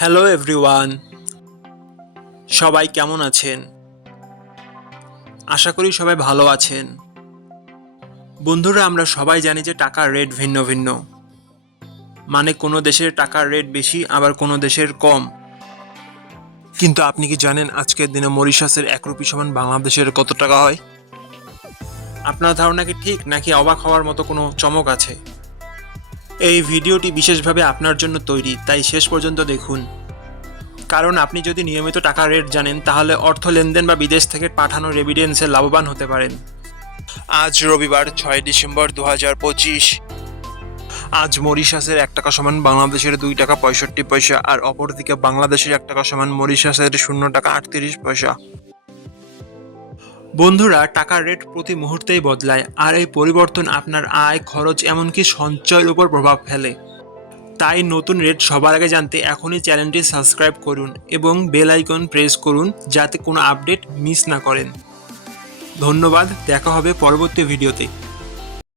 Hello everyone, সবাই কেমন আছেন? আশা করি সবাই ভালো আছেন। বন্ধুরা, আমরা সবাই জানি যে টাকার রেট ভিন্ন ভিন্ন। মানে কোনো দেশের টাকার রেট বেশি, আবার কোনো দেশের কম। কিন্তু আপনি কি জানেন আজকের দিনে মরিশাসের 1 রুপি সমান বাংলাদেশের কত টাকা হয়? আপনার ধারণা কি ঠিক, নাকি অবাক হওয়ার মতো কোনো চমক আছে? এই ভিডিওটি বিশেষভাবে আপনার জন্য তৈরি, তাই শেষ পর্যন্ত দেখুন। কারণ আপনি যদি নিয়মিত টাকার রেট জানেন, তাহলে অর্থ লেনদেন বা বিদেশ থেকে পাঠানো রেমিটেন্সে লাভবান হতে পারেন। আজ রবিবার 6 ডিসেম্বর 2025। আজ মরিশাসের 1 টাকা সমান বাংলাদেশের 2 টাকা 65 পয়সা, আর অপরদিকে বাংলাদেশের 1 টাকা সমান মরিশাসের 0 টাকা 38 পয়সা। বন্ধুরা, টাকার রেট প্রতি মুহূর্তেই বদলায়, আর এই পরিবর্তন আপনার আয়, খরচ, এমনকি সঞ্চয়ের উপর প্রভাব ফেলে। তাই নতুন রেট সবার আগে জানতে এখনই চ্যানেলটি সাবস্ক্রাইব করুন এবং বেল আইকন প্রেস করুন, যাতে কোনো আপডেট মিস না করেন। ধন্যবাদ, দেখা হবে পরবর্তী ভিডিওতে।